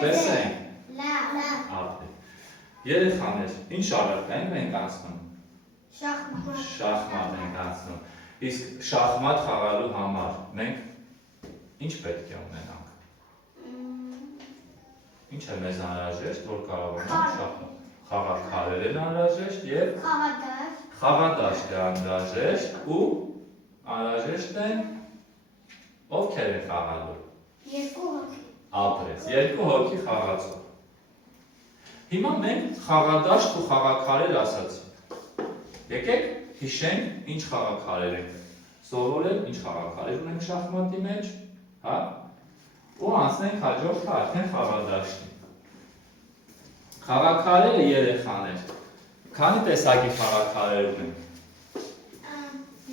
Ինչպես ենք։ Երեխաներ, ինչ շարժարկ ենք մենք անցնում։ Շախմատ ենք անցնում։ Իսկ շախմատ խաղալու համար մենք ինչ պետք է ունենանք։ Ինչ է մեզ անհրաժեշտ, որ կարող ենք շախմատ խաղալ քարեր են անհրաժեշտ եւ խաղադաշտ է անհրաժեշտ ու անհրաժեշտ են ովքեր են խաղալու։ Ապրես, երկու հոգի խաղացող։ Հիմա մենք խաղադաշտ ու խաղաքարեր ասացինք։ Եկեք հիշենք ինչ խաղաքարեր ենք սովորել, ինչ խաղաքարեր ունենք շախմատի մեջ, հա? Ու անցնենք հաջորդ արդեն խաղադաշտին։ Խաղաքարերը երեխաներ։ Քանի տեսակի խաղաքարեր ունենք։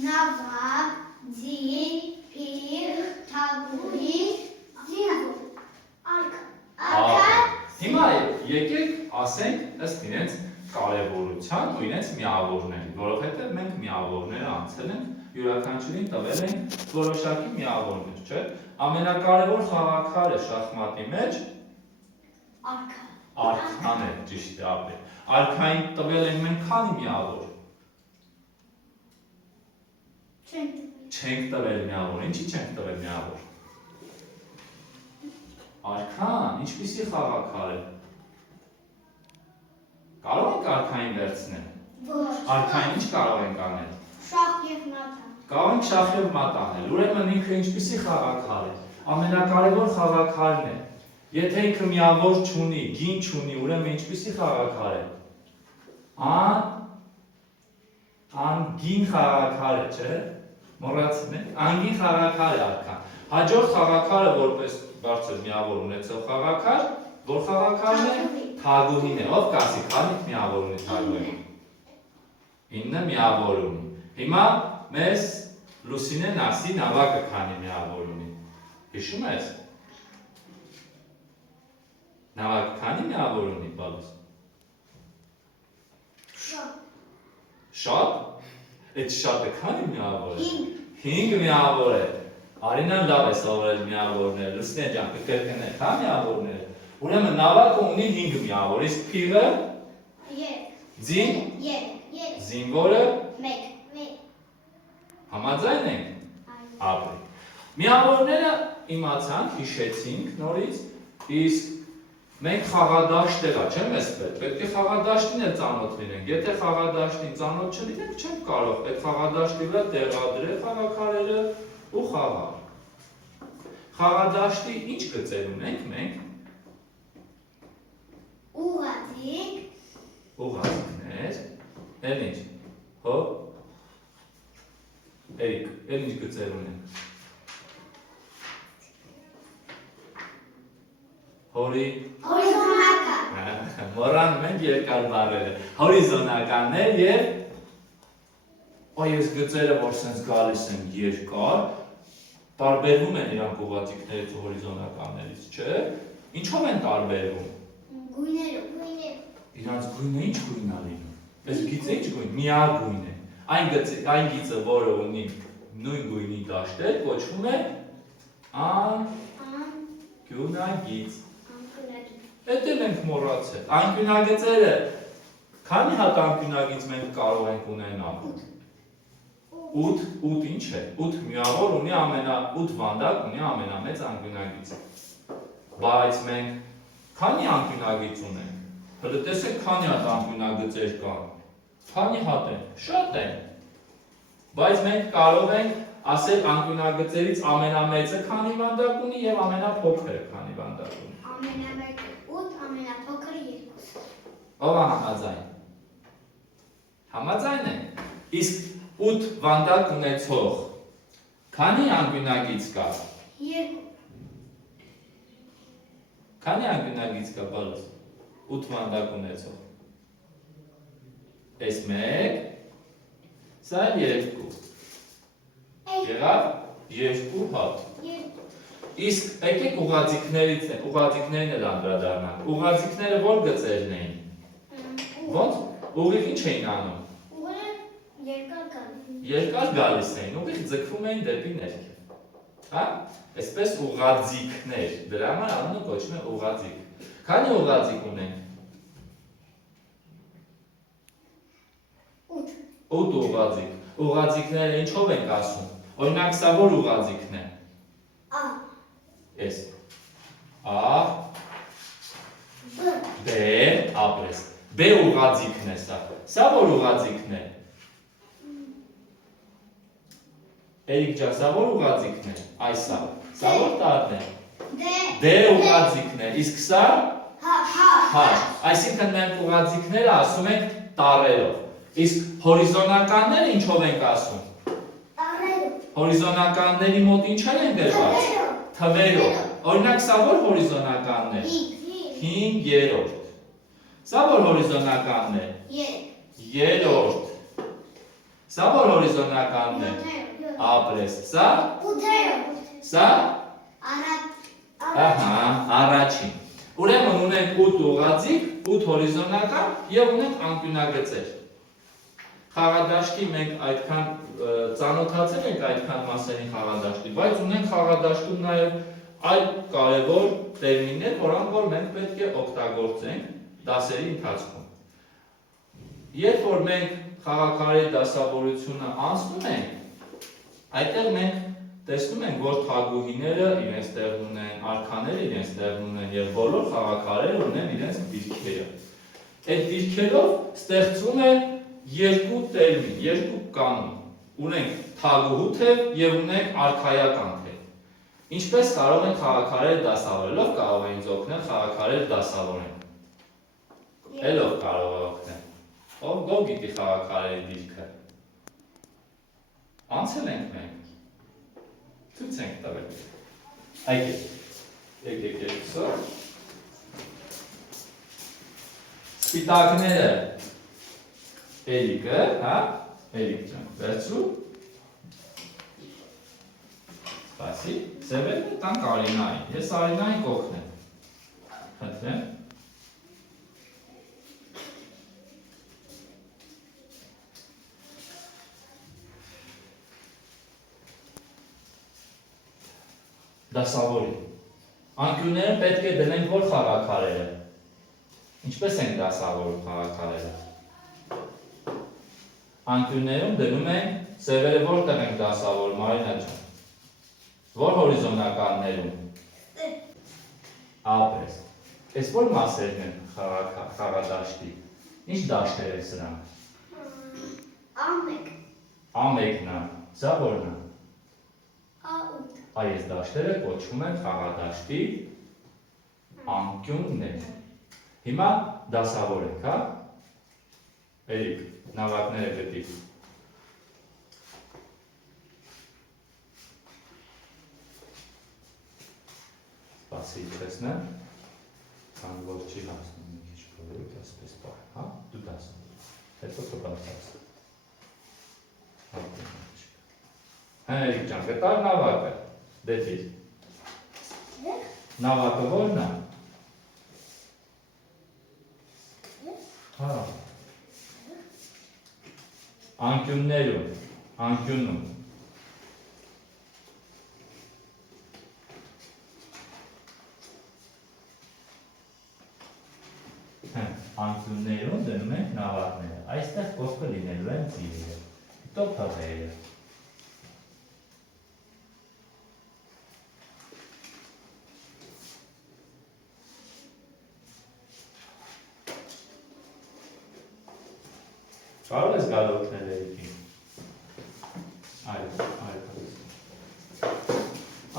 Նավակ, ձին, փիղ, թագուհի, զինվոր, արքա։ Հիմա եկեք ասենք ըստ իրենց կարևորության ու իրենց միավորների, որովհետև մենք միավորները անցել ենք, յուրաքանչյուրին տվել ենք որոշակի միավորներ, չէ՞։ Ամենակարևոր խաղաքարը շախմատի մեջ արքան է, ճիշտ է ապրել։ Արքային տվել ենք մենք քանի միավոր։ Չենք տվել միավոր, ինչի չենք տվել միավոր։ Արքան, ինչպիսի խաղաքար է։ Կարող ենք արքային վերցնել։ Արքային ինչ կարող ենք անել։ Շախ եւ մատ։ Կարող ենք շախ եւ մատ անել։ Ուրեմն ինքը ինչպիսի խաղաքար է։ Ամենակարևոր խաղաքարն է։ Եթե ինքը միավոր չունի, գին չունի, ուրեմն ինչպիսի խաղաքար է։ Անգին խաղաքար է, չէ՞։ Մոռացել եք, անգին խաղաքար է արքան։ Հաջորդ խաղաքարը որպես բարձր միավոր ունեցող խաղաքար, որ խաղաքարն է, թագուհին է, ով կասի, քանի միավոր ունի թագուհին։ 9 միավոր ունի։ Հիմա մեզ Լուսինեն ասի նավակը քանի միավոր ունի։ Հիշում ես։ Նավակը քանի միավոր ունի, բալուս։ Շատ։ Այդ շատը քանի միավոր է։ 5 միավոր է։ Արինան լավ է սովորել միավորները, Լուսինեն ջան, կկրկնել, հա միավորները։ Ուրեմն նավակը ունի 5 միավոր, իսկ փիղը 3 զինվորը 1 Համաձայն ենք։ Ապրի։ Միավորները իմացանք, հիշեցինք նորից, իսկ մենք խաղադաշտեր ա, չեմ ես պետք է խաղադաշտին էլ ծանոթ լինենք։ Եթե խաղադաշտին ծանոթ չլինենք, չենք կարող այդ խաղադաշտի վրա տեղադրել խաղաքարերը ու խաղալ։ Խաղադաշտի ինչ գծեր ունենք մենք։ Ուղղաձիգներ, էլ ինչ, հո, Էրիկ, էլ ինչ գծեր ունենք։ Հորիզոնական։ Մոռանում ենք երկար բառերը։ Հորիզոնականներ եւ այս գծերը, որ սենց գալիս են երկար, տարբերվում են իրանք ուղղաձիգներից ու հորիզոնականներից, չէ՞։ Ինչով են տարբերվում։ Գույներով։ Իրանց գույնը ինչ գույն ա լինում։ Այս գիծը ինչ գույն, միագույն է։ Այն գիծը, որը ունի նույն գույնի դաշտեր, կոչվում է անկյունագիծ։ Էդ էլ ենք մոռացել։ Անկյունագծերը, քանի հատ անկյունագիծ մենք կարող ենք ունենալ։ 8 ինչ է։ 8 միավոր ունի 8 վանդակ ունի ամենամեծ անկյունագիծը։ Բայց մենք քանի անկյունագիծ ունենք։ Հələ տեսեք քանի հատ անկյունագծեր կան։ Քանի հատ են։ Շատ են։ Բայց մենք կարող ենք ասել անկյունագծերից ամենամեծը քանի վանդակ ունի եւ ամենափոքրը քանի վանդակ ունի։ Ամենամեծը 8, ամենափոքրը 2։ Ո՞վ է համաձայն։ Համաձայն է։ Իսկ 8 վանդակ ունեցող քանի անկյունագիծ կա։ 2։ Քանի անկյունագիծ կա բալոս։ 8 վանդակ ունեցող։ Այս 1, սա 2։ Եղավ 2 հատ։ Իսկ եկեք ուղղաձիգներին էլ անդրադառնանք։ Ուղղաձիգները ո՞ր գծերն էին։ Ոնց։ Ուղիղ ինչ էին անում։ Ուղիղ երկար գալիս։ Երկար գալիս էին, ուղիղ ձգվում էին դեպի ներքև։ Հա, այսպես ուղղաձիգներ, դրա համար անունը կոչվում է ուղղաձիգ։ Քանի ուղղաձիգ ունենք։ 8 ուղղաձիգ։ Ուղղաձիգները ինչով ենք ասում։ Օրինակ սա որ ուղղաձիգն է։ A, Էս։ A, B, B, ապրես։ B ուղղաձիգն է սա։ Սա որ ուղղաձիգն է։ Էրիկ ջան, սա որ ուղղաձիգն է։ Այսա։ Սա որ տարն է։ D, D ուղղաձիգն է։ Իսկ սա հաշ։ Այսինքն մենք ուղղաձիգները ասում ենք տարերով։ Իսկ հորիզոնականները ինչով ենք ասում։ Arrero, Հորիզոնականների մոտ ինչ են գրված։ Թվերով։ Օրինակ սա որ հորիզոնականն է։ 5-րդ։ Սա որ հորիզոնականն է։ 3-րդ։ Սա որ հորիզոնականն է։ Ապրես։ Սա։ Սա։ Ահա, առաջին։ Ուրեմն ունենք 8 ուղղաձիգ, 8 հորիզոնական եւ ունենք անկյունագծեր։ Խաղադաշտի մենք այդքան ծանոթացել ենք այդքան մասերի խաղադաշտի, բայց ունենք խաղադաշտում նաեւ այլ կարևոր տերմիններ, որոնք որ մենք պետք է օգտագործենք դասերի ընթացքում։ Երբ որ մենք խաղաքարերի դասավորությունը անցնում ենք, այդտեղ մենք տեսնում ենք, որ թագուհիները իրենց տեղն ունեն, արքաները իրենց տեղն ունեն եւ բոլոր խաղաքարերը ունեն իրենց դիրքերը։ Այդ դիրքերով ստեղծվում է երկու տերմին, երկու կանոն։ Ունենք թագուհու թև եւ ունենք արքայական թև։ Ինչպես կարող ենք խաղաքարերը դասավորելով կարող են ինձ օգնել խաղաքարերը դասավորեն։ Էլով կարող է օգնել։ Ով գիտի խաղաքարերի դիրքը։ Անցել ենք մենք։ Ցույց ենք տվել։ Եկեք սա։ Սպիտակները Էրիկը, հա, Էրիկ ջան, վերցրու։ Սպասի, սևերը տանք Արինային, ես Արինային կօգնեմ։ Խնդրեմ։ Դասավորի։ Անկյունները պետք է դնենք որ խաղաքարերը։ Ինչպես ենք դասավորում խաղաքարերը։ Անկյուններում դնում ենք սևերը որտեղ ենք դասավորում, Արինա ջան։ Որ հորիզոնականներում։ Ապրես։ Այս որ մասերն են խաղադաշտի։ Ինչ դաշտեր են սրանք։ Ամեկն է, սա որն է։ Այս դաշտերը կոչվում են խաղադաշտի անկյուններ։ Հիմա դասավորենք, հա։ Էրիկ, նավակները գտի։ Սպասի տեսնեմ, քան որ չի հասնում մի քիչ փորիկ, այսպես պահ, հա, դու դասավորի, հետո կբարձրացնի։ Հա, Էրիկ ջան, գտար նավակը, դեպիր։ Նավակը որն է։ Հա։ Անկյուններում, անկյունում։ Անկյուններում դնում ենք նավակները։ Այստեղ կողքը լինելու են ձիերը, հետո փղերը։ Կարող ես գալ օգնել Էրիկին։ Այո։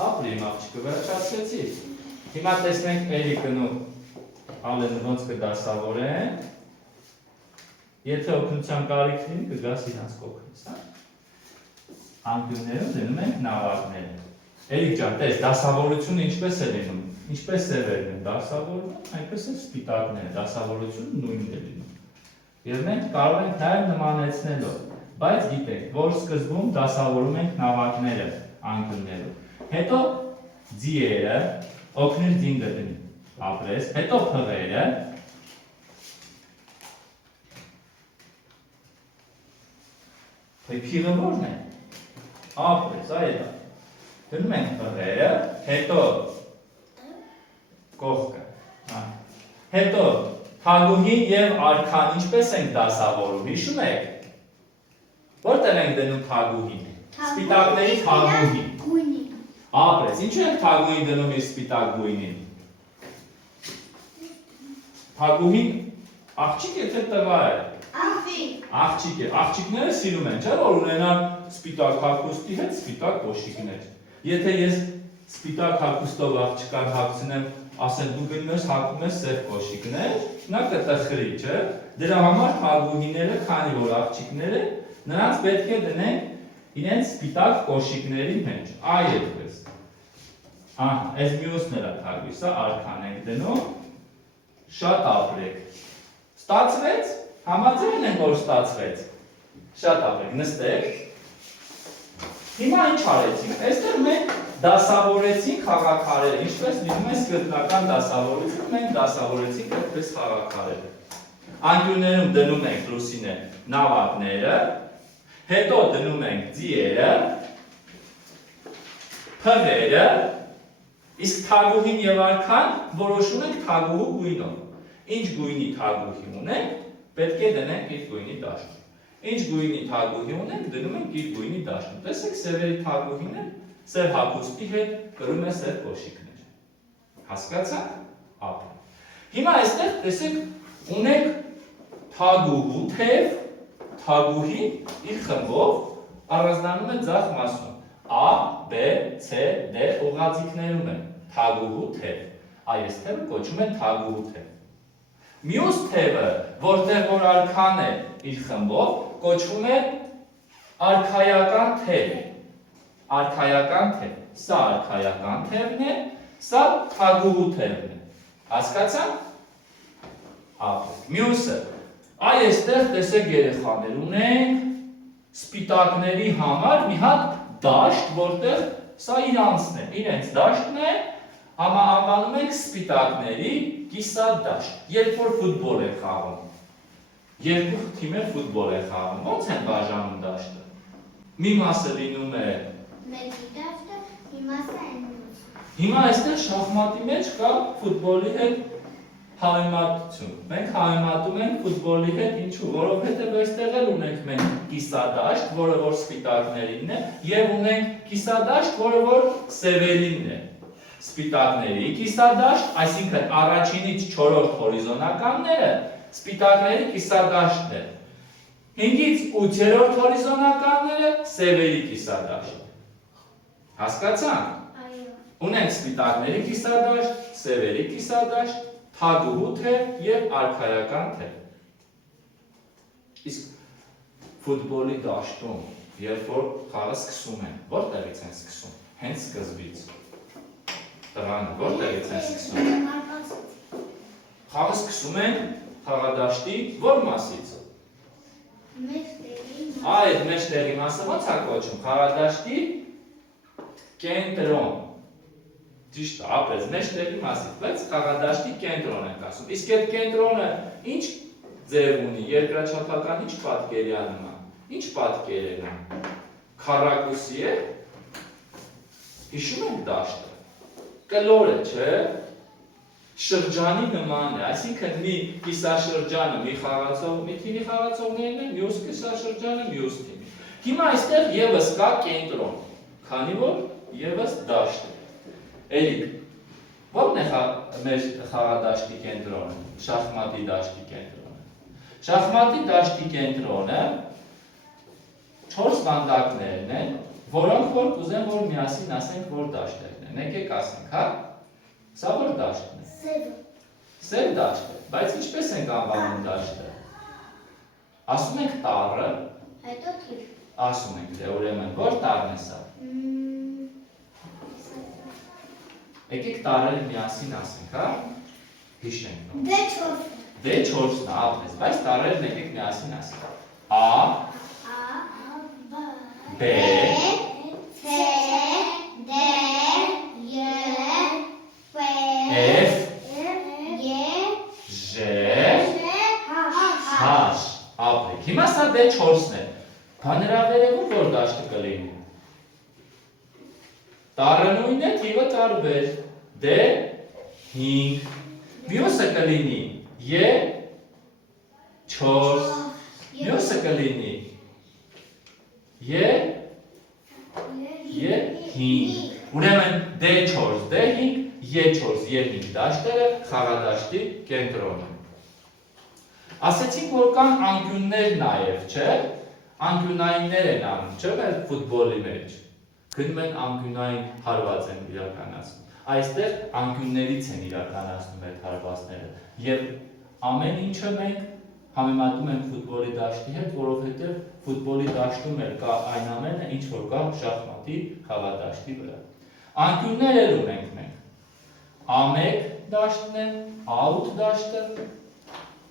Ապրի իմ աղջիկը վերջացրեցի։ Հիմա տեսնենք Էրիկն ու Ալենը ոնց կդասավորեն։ Եթե օգնության կարիք լինի, կգաս իրանց կօգնես, հա։ Անկյուններում դնում ենք նավակները։ Էրիկ ջան, տես, դասավորությունը ինչպես է լինում։ Ինչպես սևերն են դասավորվում, այնպես է սպիտակները, դասավորությունը նույնն է լինում։ Եվ մենք կարող ենք նաև նմանեցնելով, բայց գիտենք, որ սկզբում դասավորում ենք նավակները անկյուններում։ Հետո ձիերը, օգնել ձին գտնի, ապրես, հետո փղերը, փիղը որն է, ապրես, այ դա, Դնում ենք փղերը, հետո կողքը, հետո թագուհին և արքան ինչպես ենք դասավորում, հիշում եք, որտեղ ենք դնում թագուհին, սպիտակների թագուհին, ապրես, ինչու ենք թագուհին դնում իր սպիտակ գույնին, թագուհին աղջիկ է թե տղա է, աղջիկ է, աղջիկները սիրում են, չէ՞ որ ունենան սպիտակ հագուստի հետ սպիտակ կոշիկներ, եթե ես սպիտակ հագուստով աղջկան հագցնեմ, ասեն դու գնում ես հագում ես սև կոշիկներ, նա կտխրի, չէ՞, դրա համար թագուհիները, քանի որ աղջիկները, նրանց պետք է դնենք իրենց սպիտակ կոշիկների մեջ, այդպես, այս մյուսն էլ է թագուհիսը, արքան ենք դնում, շատ ապրեք, ստացվեց, համաձայն ենք որ ստացվեց, շատ ապրեք, նստեք, հիմա ինչ արեցինք, այստեղ մենք դասավորեցինք խաղաքարերը, ինչպես լինում է սկզբնական դասավորություն, մենք դասավորեցինք այդպես խաղաքարերը, անկյուններում դնում ենք լուսինե նավակները, հետո դնում ենք ձիերը, փղերը, իսկ թագուհին և արքան որոշում ենք թագուհու գույնով, ինչ գույնի թագուհի ունենք, պետք է դնենք իր գույնի դաշտում, ինչ գույնի թագուհի ունենք, դնում ենք իր գույնի դաշտում, տեսեք սևերի թագուհին է, սև հագուստի հետ կրում է սև կոշիկներ, հասկացաք, ապրում, հիմա այստեղ տեսեք ունենք թագուհու թև, թագուհին իր խմբով առանձնանում է ձախ մասում, A, B, C, D ուղղաձիգներում են, թագուհու թև, այս թևը կոչում է թագուհու թև, մյուս թևը, որտեղ որ արքան է իր խմբով, կոչվում է արքայական թև, արքայական թև, սա արքայական թևն է, սա թագուհու թևն է, հասկացաք, ապրեք, մյուսը, այստեղ տեսեք երեխաներ ունենք սպիտակների համար մի հատ դաշտ, որտեղ սա իրանցն է, իրենց դաշտն է, անվանում ենք սպիտակների կիսադաշտ, երբ որ ֆուտբոլ է խաղում, երկու թիմեր ֆուտբոլ է խաղում, ոնց են բաժանում դաշտը, մի մասը լինում է, հիմա այստեղ շախմատի մեջ կա ֆուտբոլի հետ Համեմատություն, մենք համեմատում ենք ֆուտբոլի հետ ինչու, որովհետև այստեղ էլ ունենք մենք կիսադաշտ, որը որ սպիտակներինն է, և ունենք կիսադաշտ, որը որ սևերինն է, սպիտակների կիսադաշտ, այսինքն առաջինից 4-րդ հորիզոնականները սպիտակների կիսադաշտն է, 5-ից 8-րդ հորիզոնականները սևերի կիսադաշտ, հասկացանք, ունենք սպիտակների կիսադաշտ, սևերի կիսադաշտ, թագուհու թև և արքայական թև, իսկ ֆուտբոլի դաշտում, երբ որ խաղը սկսում են, որտեղից են սկսում, հենց սկզբից, տղանը, որտեղից են սկսում, խաղը սկսում են խաղադաշտի որ մասից, այդ մեջտեղի մասը ոնց է կոչում, խաղադաշտի կենտրոն, ճիշտ է, ապրես, մեջտեղի մասից, բայց խաղադաշտի կենտրոն ենք ասում, իսկ այդ կենտրոնը ինչ ձև ունի, երկրաչափական ինչ պատկերի է նման, ինչ պատկեր է նման, քառակուսի է, հիշում եք դաշտը, կլոր է, չէ, շրջանի նման է, այսինքն մի կիսաշրջանը մի թիմի խաղացողներն են, մյուս կիսաշրջանը մյուս թիմի, հիմա այստեղ ևս կա կենտրոն, քանի որ ևս դաշտ է, Էլիկ, ո՞րն է մեր խաղադաշտի կենտրոնը, շախմատի դաշտի կենտրոնը։ Շախմատի դաշտի կենտրոնը 4 վանդակներն են, որոնք որ կուզեմ, որ միասին ասենք, որ դաշտերն են։ Եկեք ասենք, հա։ Սա որ դաշտն է։ Սև դաշտ է, բայց ինչպես ենք անվանում դաշտը։ Ասում ենք տառը։ Հետո թիվ։ Ասում ենք, դե ուրեմն, որ տառն է սա։ Եկեք տարերը միասին ասենք, հա, հիշենք նո։ Դե 4-ն է, ապրես, բայց տարերն եկեք միասին ասենք։ A, B, C, D, E, F, G, H, ապրեք, հիմա սա դե 4-ն է, բաներավերևում որ դաշտը կլինի։ Տառնույն է, թիվը տարբեր։ Դե 5։ Մյուսը կլինի Ե4։ Մյուսը կլինի Ե5։ Ուրեմն D4, D5, Ե4, Ե5 դաշտերը խաղադաշտի կենտրոնն են։ Ասեցինք, որ կան անկյուններ նաև, չէ՞։ Անկյունայիններ են անում, չէ՞ մեր ֆուտբոլի մեջ։ Գնում են անկյունային հարված են իրականացնում։ Այստեղ անկյուններից են իրականացնում այդ հարվածները։ Եվ ամեն ինչը մենք համեմատում ենք ֆուտբոլի դաշտի հետ, որովհետև ֆուտբոլի դաշտում էլ կա այն ամենը, ինչ որ կա շախմատի խաղադաշտի վրա։ Անկյուններ էլ ունենք մենք։ A1 դաշտն է, A8 դաշտը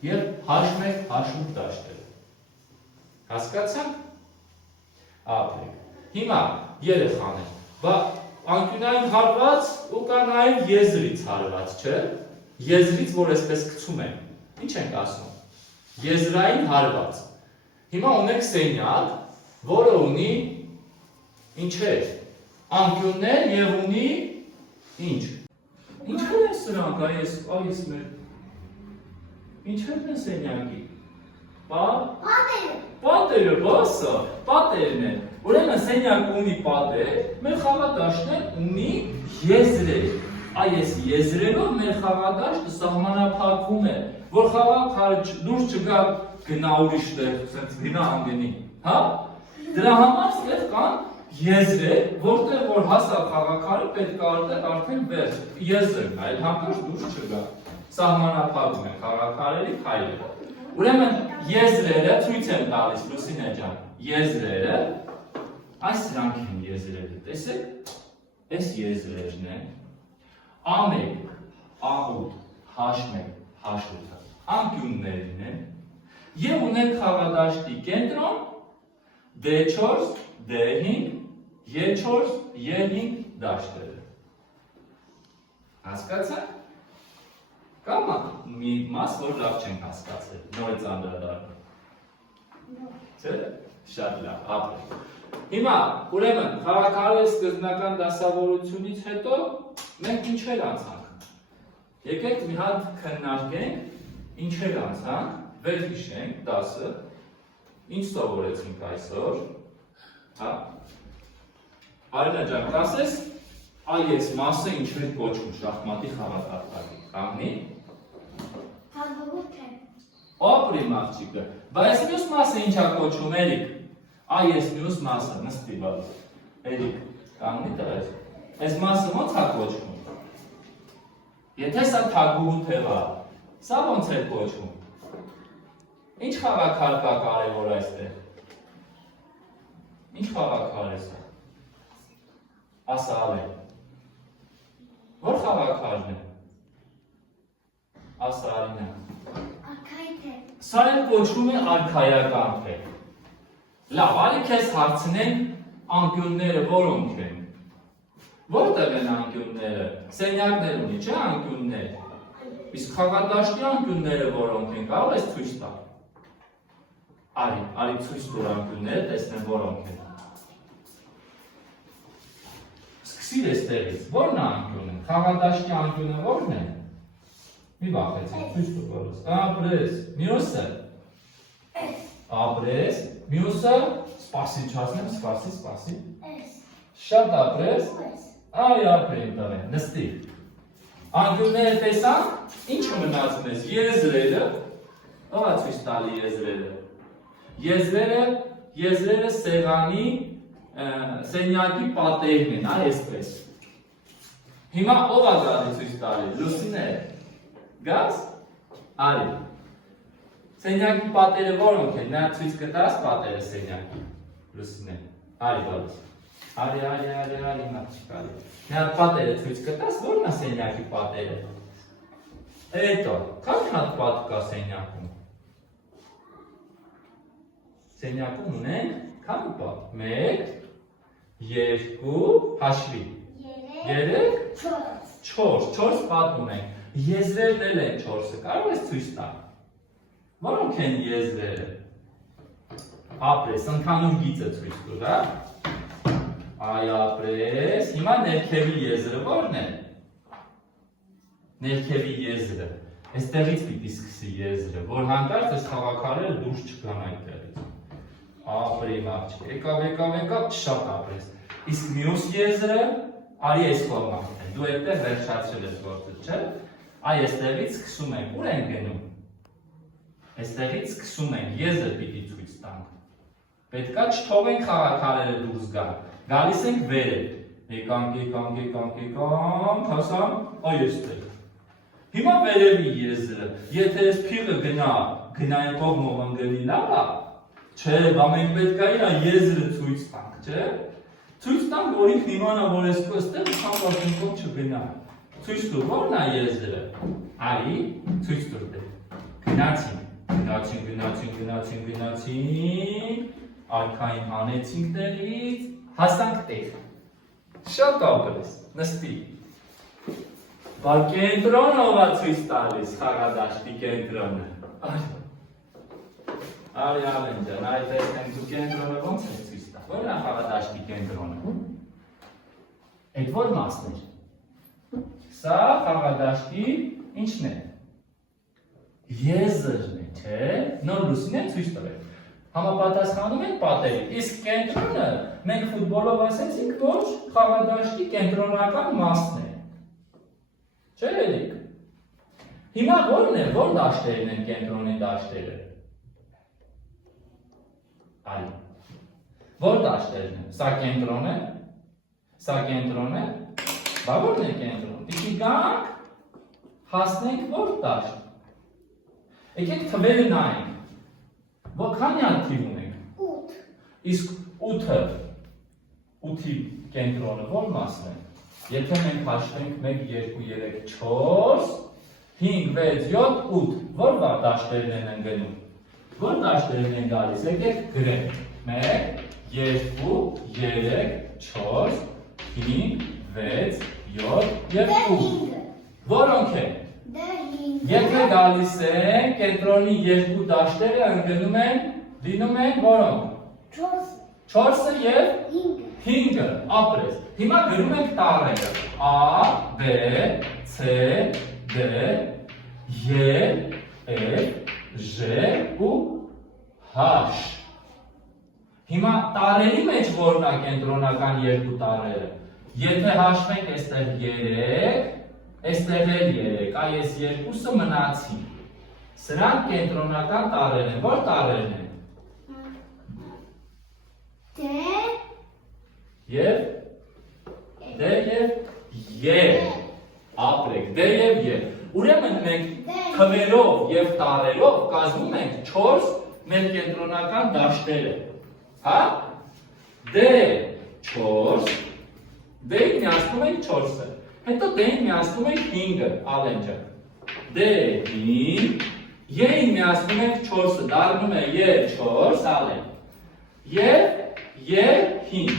եւ H1, H8 դաշտերը։ Հասկացա՞նք։ Ապրեք։ Հիմա երեխան է, բա անկյունային հարված ու կա նաև եզրից հարված, չէ՞։ Եզրից, որ այսպես գցում են։ Ինչ ենք ասում։ Եզրային հարված։ Հիմա ունենք սենյակ, որը ունի ինչեր։ Անկյուններ եւ ունի ինչ։ Ինչեր են սրանք, այս մեր։ Ինչեր են սենյակի։ Պատերը, բասա, պատերն են։ Ուրեմն սենյակը ունի պատեր, մեր խաղադաշտն ունի եզրեր։ Այս եզրերով մեր խաղադաշտը սահմանափակվում է, որ խաղաքարը դուրս չգա գնա ուրիշ տեղ, ասենց գնա անգնի, հա։ Դրա համար ստեղ կան եզրեր, որտեղ որ հասա խաղաքարը պետք է արդեն վերջ եզրն, այլ հանկարծ դուրս չգա։ Սահմանափակվում են խաղաքարերի քայլերը։ Ուրեմն եզրերը ցույց եմ տալիս Լուսինե ջան, եզրերը այս սրանք են եզրերը, տեսեք, այս եզրերն են, A1, A8, H1, H8-ը, անկյուններն են, և ունենք խաղադաշտի կենտրոն, D4, D5, Ե4, Ե5 դաշտերը։ Հասկացա՞ք։ Կամ մի մաս, որ լավ չենք հասկացել, նորից անդրադառնում։ Չէ՞, շատ լավ, ապրեք։ Հիմա, ուրեմն, խաղաքարերի սկզբնական դասավորությունից հետո մենք ինչեր անցանք։ Եկեք մի հատ քննարկենք, ինչեր անցանք, վեր հիշենք 10-ը, ինչ սովորեցինք այսօր, հա։ Արինա ջան, կասես, այս մասը ինչեր կոչվում շախմատի խաղակարգի, կանգնի։ Ապրի մաղջիկը, բայց մյուս մասը ինչա կոչվում, Էրիկ։ Այս մյուս մասը, նստի բաց, Էրիկ, կանգնի տղեր, այս մասը ոնց է կոչվում։ Եթե սա թագուհու թևա, սա ոնց է կոչվում։ Ինչ խաղաքար կա կարևոր այստեղ։ Ինչ խաղաքար է սա։ Ասա Ալեն։ Որ խաղաքարն է։ Ասա Արինա։ Սա էլ կոչվում է արքայական թև։ Լավ, արի քեզ հարցնեն անկյունները որոնք են։ Որտեղ են անկյունները։ Սենյակներ ունի, չէ՞ անկյուններ։ Իսկ խաղադաշտի անկյունները որոնք են, կարող ես ցույց տալ։ Արի ցույց տուր անկյունները, տեսնեմ որոնք են։ Սկսիր էստեղից, ո՞րն է անկյունը։ Խաղադաշտի անկյունը ո՞րն է։ Մի վախեցեք, ցույց տուր որս։ Ապրես, մյուսը։ Ապրես, մյուսը, սպասի չասնեմ, սպասի։ Շատ ապրես։ Այ ապրեն տղեն, նստիր։ Անկյունները տեսան, ինչ մնացում ես, եզրերը, ողա ցույց տալի եզրերը սեղանի, սենյակի պատերն են, այսպես։ Հիմա ով է գալի ցույց տալի, Լուսինե, գաս, արի։ Սենյակի պատերը որոնք են, նա ցույց կտաս պատերը սենյակի, Լուսինե, արի բալիս։ Արի, մաղջիկ, արի։ Նա պատերը ցույց կտաս, ո՞րն է սենյակի պատերը։ Էտո, քանի հատ պատ կա սենյակում։ Սենյակում ունենք քանի պատ։ 1, 2, հաշվի։ 3, 4 պատ ունենք։ Եզրերն էլ են 4-ը, կարող ես ցույց տալ։ Որոնք են եզրերը։ Ապրես, ընդհանուր գիծը ցույց տուր, հա։ Այ ապրես, հիմա ներքևի եզրը ո՞րն է։ Ներքևի եզրը։ Այստեղից պիտի սկսի եզրը, որ հանկարծ այս խաղաքարերը դուրս չգան այդտեղից։ Ապրիմ աղջիկ, եկավ, շատ ապրես։ Իսկ մյուս եզրը, արի այս կողմը, դու այդտեղ վերջացրել ես գործը, չէ՞։ Այ այստեղից սկսում ենք, ուր ենք գնում։ Այստեղից սկսում ենք, եզրը պիտի ցույց տանք։ Պետքա չթողենք խաղաքարերը դուրս գան։ Գալիս ենք վերև։ Եկանք, հասամ, այ այստեղ։ Հիմա վերևի եզրը, եթե այս փիղը գնային կողմով ընկնի լավ է, չէ, բա մենք պետք է իր եզրը ցույց տանք, չէ։ Ցույց տանք, որ ինքն իմանա, որ այստեղ ցանկացած կողմ չգնա։ Ցույց տուր, ո՞րն է եզրը։ Արի, ցույց տուր դե։ Գնացին, արքային հանեցինք տեղից, հասանք տեղ։ Շատ ապրես, նստի։ Բա կենտրոնը ով է ցույց տալիս խաղադաշտի կենտրոնը։ Արի Ալեն ջան, այ տեսնենք դու կենտրոնը ո՞նց ես ցույց տա։ Ո՞ր է խաղադաշտի կենտրոնը։ Այդ ո՞ր մասն է։ Սա խաղադաշտի ինչն է։ Եզրն է, չէ՞։ Նոր լուսին է ցույց տվել։ Համապատասխանում են պատերի։ Իսկ կենտրոնը մենք ֆուտբոլով ասեցինք, որ խաղադաշտի կենտրոնական մասն է։ Չէ՞ էլիկ։ Հիմա ո՞րն է, ո՞ր դաշտերն են կենտրոնի դաշտերը։ Այ։ Ո՞ր դաշտերն են։ Սա կենտրոն է։ Սա կենտրոն է։ Բա ո՞րն է կենտրոն։ Պիտի գանք, հասնենք ո՞ր դաշտ։ Եկեք թվերը նայենք։ Որքանյա թիվ ունենք։ 8 Իսկ 8-ը 8-ի կենտրոնը ո՞ր մասն է։ Եթե մենք հաշվենք 1 2 3 4 5 6 7 8 ո՞ր դաշտերն են ընկնում։ Ո՞ր դաշտերն են գալիս։ Եկեք գրենք 1 2 3 4 5 6 7 եւ 8 Որոնք են։ Եթե գալիս են կենտրոնի երկու դաշտերը ընկնում են, լինում են որոնք։ 4-ը եւ 5-ը, ապրես։ Հիմա գրում ենք տառերը։ A, B, C, D, E, F, G ու H։ Հիմա տառերի մեջ որն է կենտրոնական երկու տառերը։ Եթե հաշվենք այստեղ 3, այստեղ էլ 3, այ այս երկուսը մնացին։ Սրանք կենտրոնական տառեր են, ո՞ր տառերն են։ D եւ E։ Ապրեք, D եւ E։ Ուրեմն մենք թվերով եւ տառերով կազմում ենք 4 մեր կենտրոնական դաշտերը։ Հա։ D 4 D-ին միացնում ենք 4-ը։ Հետո D-ին միացնում ենք 5-ը, Ալեն ջան։ D5, E-ին միացնում ենք 4-ը, դառնում է E4, Ալեն։ Եվ E5։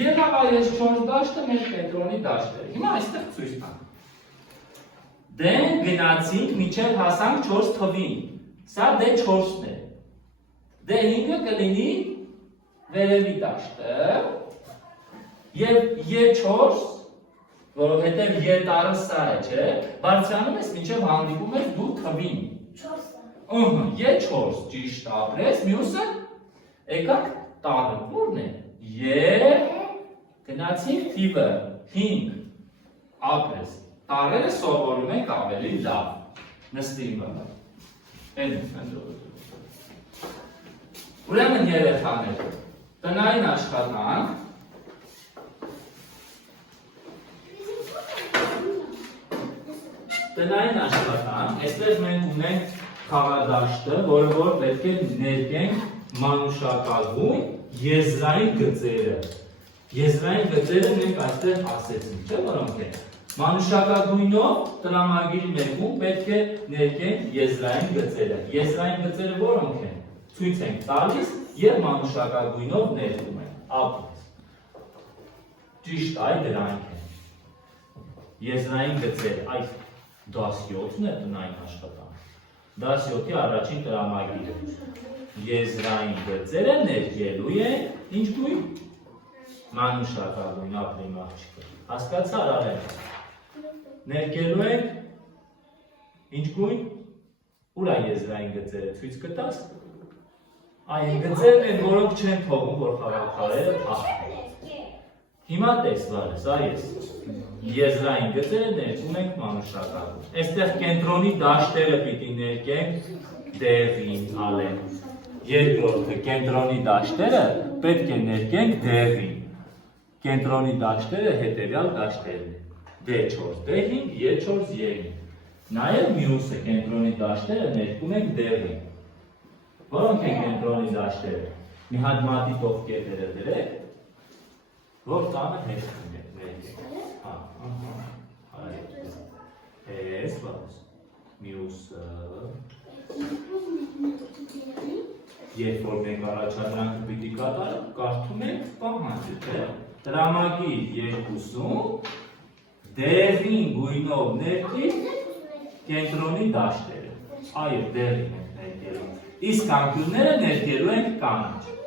Եղավ այս 4 դաշտը մեր կենտրոնի դաշտերը։ Հիմա այստեղ ցույց տանք։ D-ն գնացինք մինչև հասանք 4 թվին։ Սա D4-ն է։ D5-ը կլինի վերևի դաշտը։ Եվ E4, որովհետև E տառը սա է, չէ, բարձրանում ես մինչև հանդիպում ես դու թվին։ 4-ը։ E4, ճիշտ ապրես, մյուսը եկաք տառը, որն է։ E, գնացինք թիվը 5, ապրես։ Տառերը սովորում ենք ավելի լավ։ Նստի իմ վրա։ Ուրեմն երեխաներ, տնային աշխատանք Տնային աշխատանք, այստեղ մենք ունենք խաղադաշտը, որը որ պետք է ներկենք մանուշակագույն եզրային գծերը։ Եզրային գծերը մենք այստեղ ասեցինք, չէ՞ որոնք են։ Մանուշակագույնով տրամագիրի մեկում պետք է ներկենք եզրային գծերը։ Եզրային գծերը որոնք են։ Ցույց ենք տալիս եւ մանուշակագույնով ներկում են։ Ապրես։ Ճիշտ այ դրանք են։ Եզրային գծերը, այ 17-ն է տնային աշխատանք։ 17-ի առաջին տրամագիրը։ Եզրային գծերը ներկելու են ինչ գույն։ մանուշակագույն ապրիմ աղջիկը։ Հասկացա՞ր Արեն։ Ներկելու ենք ինչ գույն։ Ուր է եզրային գծերը ցույց կտաս։ Այն գծերն են, որոնք չեն թողում, որ խաղաքարերը փախչեն։ Հիմա տես վարը, սա ես եզրային գծերը ներկում ենք մանուշակագույն։ Այստեղ կենտրոնի դաշտերը պիտի ներկենք դեղին ալեն։ Երկրորդը կենտրոնի դաշտերը պետք է ներկենք դեղին։ Կենտրոնի դաշտերը հետևյալ դաշտերն են։ D4, D5, E4, E5։ Նաև մյուսը կենտրոնի դաշտերը ներկում ենք դեղին։ Որոնք են կենտրոնի դաշտերը։ Մի հատ մատիտով կետերը դրեք, որ տանը հեշտում եք ներկեք։ Ես բաց, մյուսը։ Երբ որ մենք առաջադրանքը պիտի կատարենք, կարդում ենք պահանջը։ Տրամագիր 2-ում դեղին գույնով ներկից կենտրոնի դաշտերը։ Այո, դեղին ենք ներկելու։ Իսկ անկյունները ներկելու ենք կանաչ։